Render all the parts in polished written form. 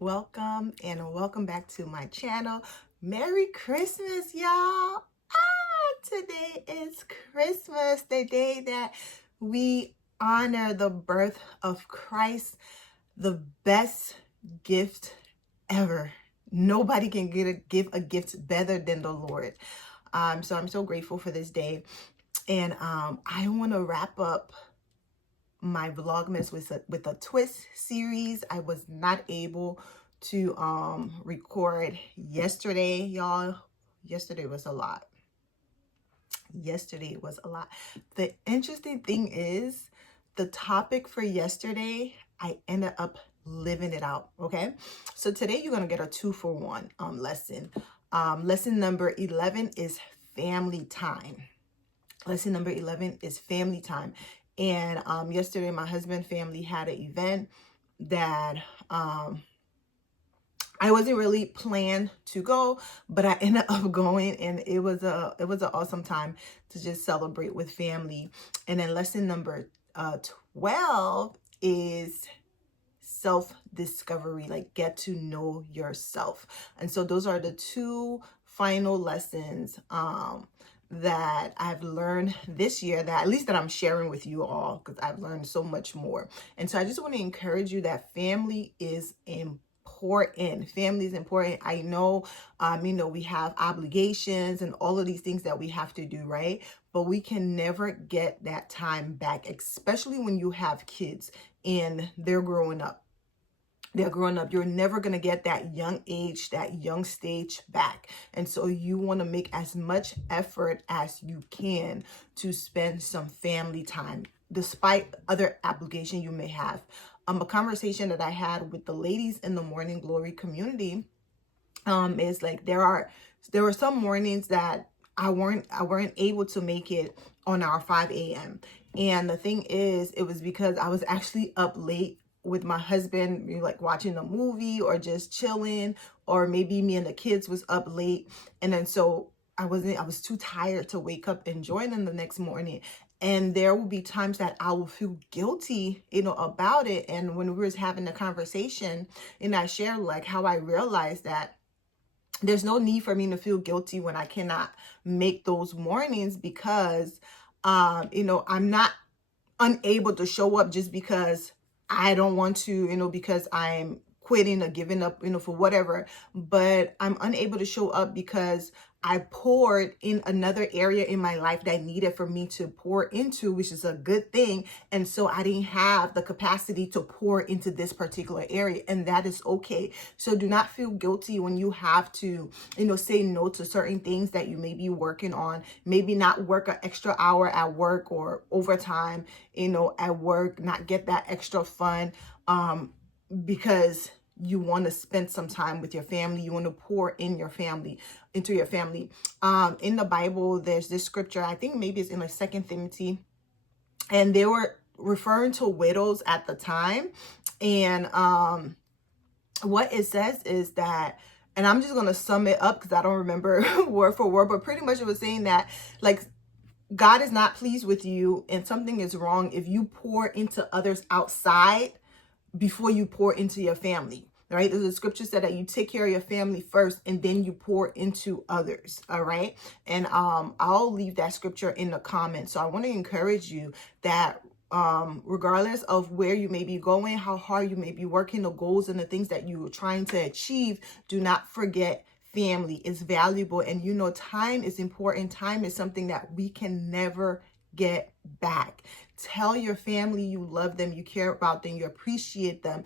Welcome and welcome back to my channel. Merry Christmas, y'all. Today is Christmas, the day that we honor the birth of Christ, the best gift ever. Nobody can give a gift better than the Lord. So I'm so grateful for this day. And I want to wrap up my Vlogmas with a twist series. I was not able to record yesterday, y'all. Yesterday was a lot. The interesting thing is the topic for yesterday, I ended up living it out. Okay, so today you're gonna get a 2-for-1 lesson. Lesson number 11 is family time. Lesson number 11 is family time. And yesterday my husband family had an event that I wasn't really planned to go, but I ended up going, and it was an awesome time to just celebrate with family. And then lesson number 12 is self-discovery, like get to know yourself. And so those are the two final lessons that I've learned this year, that at least that I'm sharing with you all, because I've learned so much more. And so I just want to encourage you that family is important. Family is important. I know, we have obligations and all of these things that we have to do, right? But we can never get that time back, especially when you have kids and they're growing up. You're never going to get that young age, that young stage back. And so you want to make as much effort as you can to spend some family time, despite other obligation you may have. A conversation that I had with the ladies in the Morning Glory community is like there were some mornings that I weren't able to make it on our 5 a.m. And the thing is, it was because I was actually up late with my husband, like watching a movie or just chilling, or maybe me and the kids was up late. And then so I was too tired to wake up and join them the next morning. And there will be times that I will feel guilty, about it. And when we was having the conversation, and I shared like how I realized that there's no need for me to feel guilty when I cannot make those mornings, because, I'm not unable to show up just because I don't want to, because I'm quitting or giving up, for whatever, but I'm unable to show up because I poured in another area in my life that needed for me to pour into, which is a good thing. And so I didn't have the capacity to pour into this particular area, and that is okay. So do not feel guilty when you have to, say no to certain things that you may be working on. Maybe not work an extra hour at work or overtime, at work, not get that extra fun, because you want to spend some time with your family. You want to pour into your family. In the Bible, there's this scripture, I think maybe it's in like 2 Timothy, and they were referring to widows at the time. And what it says is that, and I'm just going to sum it up because I don't remember word for word, but pretty much it was saying that, like, God is not pleased with you and something is wrong if you pour into others outside before you pour into your family, right? There's a scripture said that you take care of your family first and then you pour into others. All right. And I'll leave that scripture in the comments. So I want to encourage you that regardless of where you may be going, how hard you may be working, the goals and the things that you are trying to achieve, do not forget family is valuable. And time is important. Time is something that we can never get back. Tell your family you love them, you care about them, you appreciate them.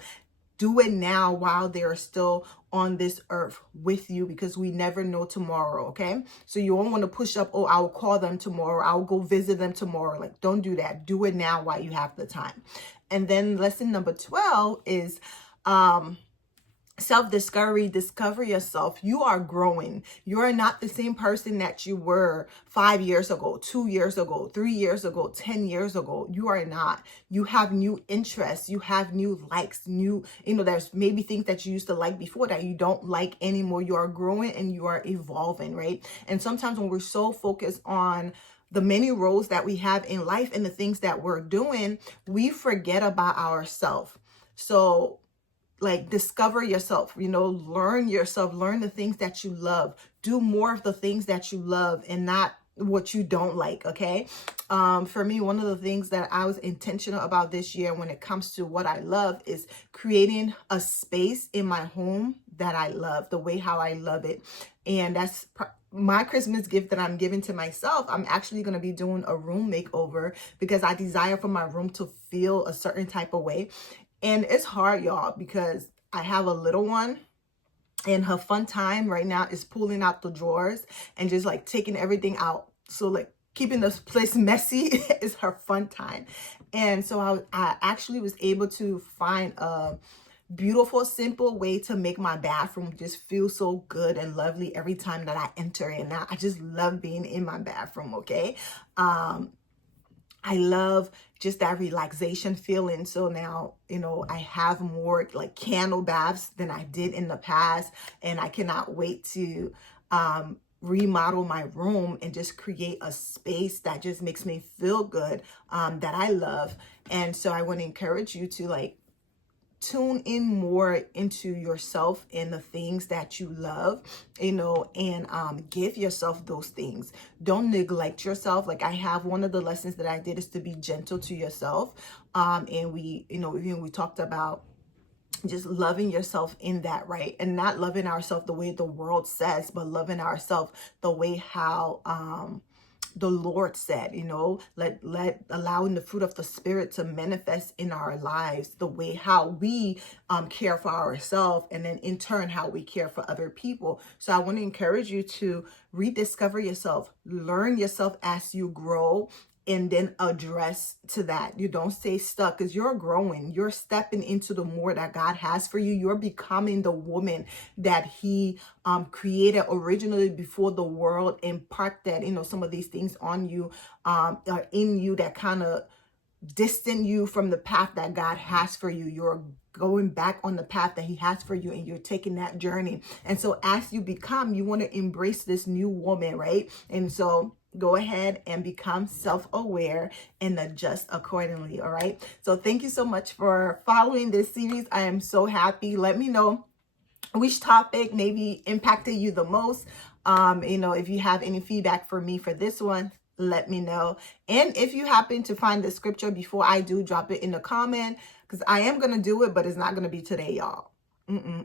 Do it now while they are still on this earth with you, because we never know tomorrow, okay? So you don't want to push up, oh, I'll call them tomorrow, I'll go visit them tomorrow. Like, don't do that. Do it now while you have the time. And then lesson number 12 is self-discovery. Discover yourself. You are growing. You are not the same person that you were 5 years ago, 2 years ago, 3 years ago, 10 years ago. You are not. You have new interests. You have new likes, there's maybe things that you used to like before that you don't like anymore. You are growing and you are evolving, right? And sometimes when we're so focused on the many roles that we have in life and the things that we're doing, we forget about ourselves. So like discover yourself, learn yourself, learn the things that you love, do more of the things that you love and not what you don't like. Okay. For me, one of the things that I was intentional about this year when it comes to what I love is creating a space in my home that I love, the way how I love it. And that's my Christmas gift that I'm giving to myself. I'm actually going to be doing a room makeover because I desire for my room to feel a certain type of way. And it's hard, y'all, because I have a little one and her fun time right now is pulling out the drawers and just like taking everything out. So like keeping this place messy is her fun time. And so I actually was able to find a beautiful, simple way to make my bathroom just feel so good and lovely every time that I enter in. Now, I just love being in my bathroom, okay? I love just that relaxation feeling. So now, I have more like candle baths than I did in the past. And I cannot wait to remodel my room and just create a space that just makes me feel good, that I love. And so I want to encourage you to like tune in more into yourself and the things that you love, and give yourself those things. Don't neglect yourself. Like I have one of the lessons that I did is to be gentle to yourself. And we talked about just loving yourself in that, right? And not loving ourselves the way the world says, but loving ourselves the way how, the Lord said, let allowing the fruit of the Spirit to manifest in our lives, the way how we care for ourselves, and then in turn how we care for other people. So I want to encourage you to rediscover yourself, learn yourself as you grow, and then address to that. You don't stay stuck because you're growing. You're stepping into the more that God has for you. You're becoming the woman that He created originally before the world, and part that, some of these things on you, are in you that kind of distant you from the path that God has for you. You're going back on the path that He has for you, and you're taking that journey. And so as you want to embrace this new woman, right? And so go ahead and become self-aware and adjust accordingly. All right. So thank you so much for following this series. I am so happy. Let me know which topic maybe impacted you the most. If you have any feedback for me for this one, let me know. And if you happen to find the scripture before I do, drop it in the comment, because I am going to do it, but it's not going to be today, y'all.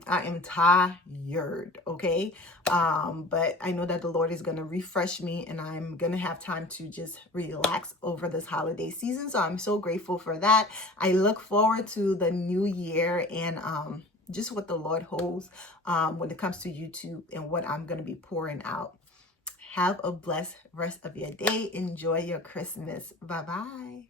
I am tired, okay? But I know that the Lord is going to refresh me, and I'm going to have time to just relax over this holiday season. So I'm so grateful for that. I look forward to the new year and just what the Lord holds when it comes to YouTube and what I'm going to be pouring out. Have a blessed rest of your day. Enjoy your Christmas. Bye-bye.